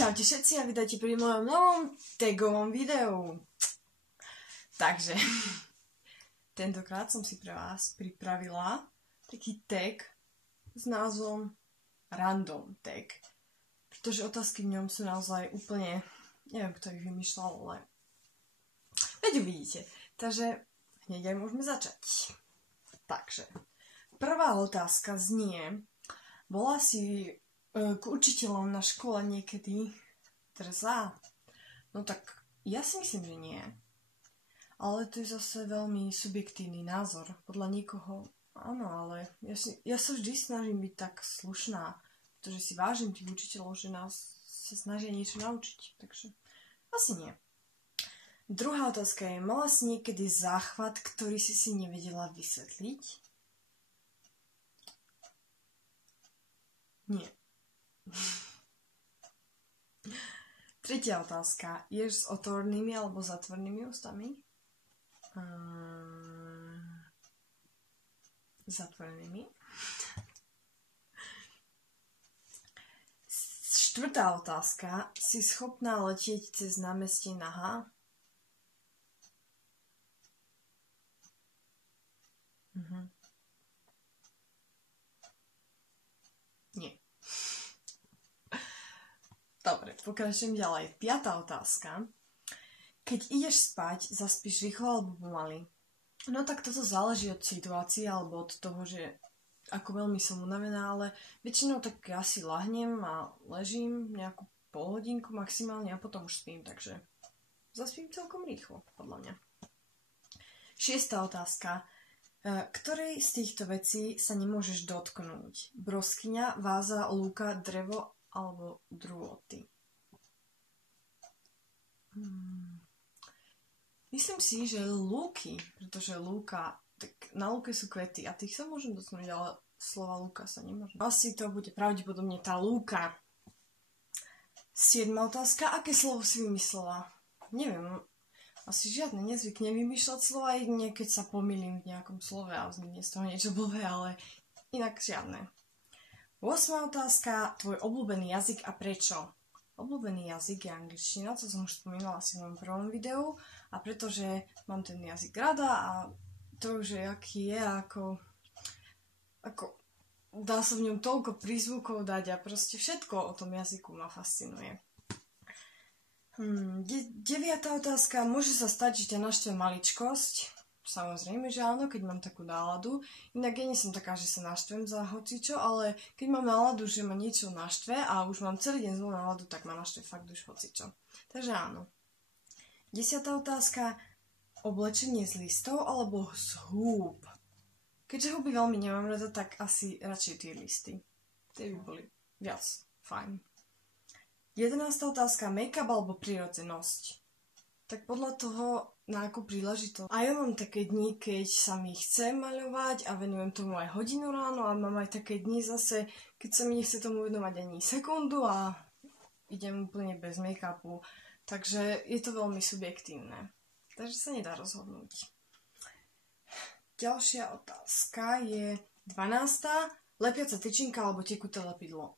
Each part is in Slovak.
Čaute všetci a vítajte pri mojom novom tagovom videu. Takže, tentokrát som si pre vás pripravila taký tag s názvom Random tag. Pretože otázky v ňom sú naozaj úplne, neviem, kto ich vymýšľal, ale veď uvidíte. Takže hneď aj môžeme začať. Takže, prvá otázka znie, bola si k učiteľom na škole niekedy drzá? No tak ja si myslím, že nie. Ale to je zase veľmi subjektívny názor. Podľa niekoho áno, ale ja sa vždy snažím byť tak slušná, pretože si vážim tých učiteľov, že nás sa snažia niečo naučiť. Takže asi nie. Druhá otázka je, mala si niekedy záchvat, ktorý si nevedela vysvetliť? Nie. Tretia otázka. Ješ s otvorenými alebo zatvorenými ústami? Zatvorenými. Štvrtá otázka. Si schopná letieť cez námestie nahá? Nie. Dobre, pokračujem ďalej. Piatá otázka. Keď ideš spať, zaspíš rýchlo alebo pomaly? No tak toto záleží od situácie alebo od toho, že ako veľmi som unavená, ale väčšinou tak ja si lahnem a ležím nejakú polhodinku maximálne a potom už spím, takže zaspím celkom rýchlo, podľa mňa. Šiestá otázka. Ktorej z týchto vecí sa nemôžeš dotknúť? Broskyňa, váza, lúka, drevo alebo drôty? Myslím si, že lúky, pretože lúka, tak na lúke sú kvety a tých sa môžem dotknúť, ale slova lúka sa nemôžem. Asi to bude pravdepodobne tá lúka. Siedma otázka. Aké slovo si vymyslela? Neviem. Asi žiadne, nezvyknem vymýšľať slova, jedine keď sa pomýlim v nejakom slove a vznikne z toho niečo blbé, ale inak žiadne. 8. otázka. Tvoj obľúbený jazyk a prečo? Obľúbený jazyk je angličtina, to som už spomínala asi v mojom prvom videu, a pretože mám ten jazyk rada a to, že aký je, ako dá sa v ňom toľko prízvukov dať a proste všetko o tom jazyku ma fascinuje. 9. otázka. Môže sa stať, že ťa naštve maličkosť? Samozrejme, že áno, keď mám takú náladu. Inak ja nie som taká, že sa naštvem za hocičo, ale keď mám náladu, že ma niečo naštve a už mám celý deň zlú náladu, tak ma naštve fakt už hocičo. Takže áno. 10. otázka. Oblečenie z listov alebo z húb? Keďže húby veľmi nemám rada, tak asi radšej tie listy. Tie by boli viac fajn. 11. otázka. Make-up alebo prirodzenosť? Tak podľa toho, na akú príležitosť. A ja mám také dni, keď sa mi chce maľovať a venujem tomu aj hodinu ráno a mám aj také dni zase, keď sa mi nechce tomu venovať ani sekundu a idem úplne bez make-upu. Takže je to veľmi subjektívne. Takže sa nedá rozhodnúť. Ďalšia otázka je 12. Lepiaca tyčinka alebo tekuté lepidlo?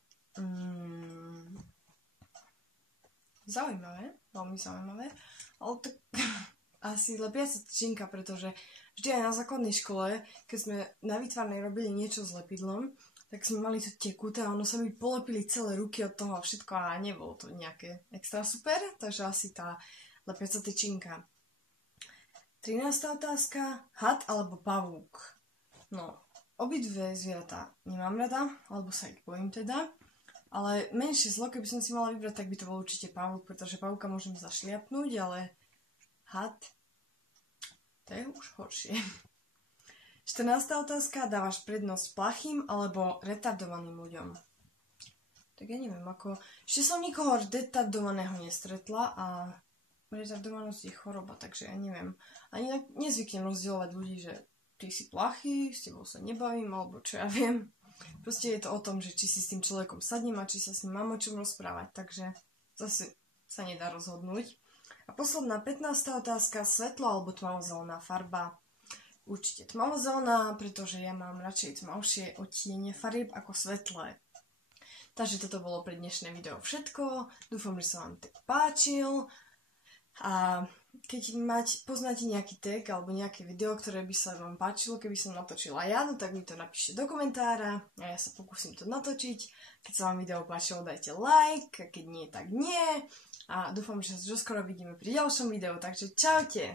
Zaujímavé, veľmi zaujímavé, ale tak asi lepiaca tyčinka, pretože vždy aj na základnej škole, keď sme na výtvarnej robili niečo s lepidlom, tak sme mali to tekuté a ono sa mi polepili celé ruky od toho a všetko a nebolo to nejaké extra super, takže asi tá lepiaca tyčinka. 13. otázka. Had alebo pavúk? No, obidve zvieratá nemám rada, alebo sa ich bojím teda. Ale menšie zlo, keby som si mala vybrať, tak by to bol určite pavúk, pretože pavúka môžem zašliapnúť, ale had, to je už horšie. 14. otázka. Dávaš prednosť plachým alebo retardovaným ľuďom? Tak ja neviem, ešte som nikoho retardovaného nestretla a retardovanosť je choroba, takže ja neviem. Ani nezvyknem rozdielovať ľudí, že ty si plachý, s tebou sa nebavím, alebo čo ja viem. Proste je to o tom, že či si s tým človekom sadnem a či sa s ním mám o čom rozprávať, takže zase sa nedá rozhodnúť. A posledná 15. otázka. Svetlo alebo tmavozelená farba? Určite tmavozelená, pretože ja mám radšej tmavšie odtiene farieb ako svetlé. Takže toto bolo pre dnešné video všetko. Dúfam, že sa vám tak páčil. A keď poznáte nejaký tag alebo nejaké video, ktoré by sa vám páčilo, keby som natočila ja, no tak mi to napíšte do komentára a ja sa pokúsim to natočiť. Keď sa vám video páčilo, dajte like, a keď nie, tak nie. A dúfam, že sa skoro vidíme pri ďalšom videu, takže čaute!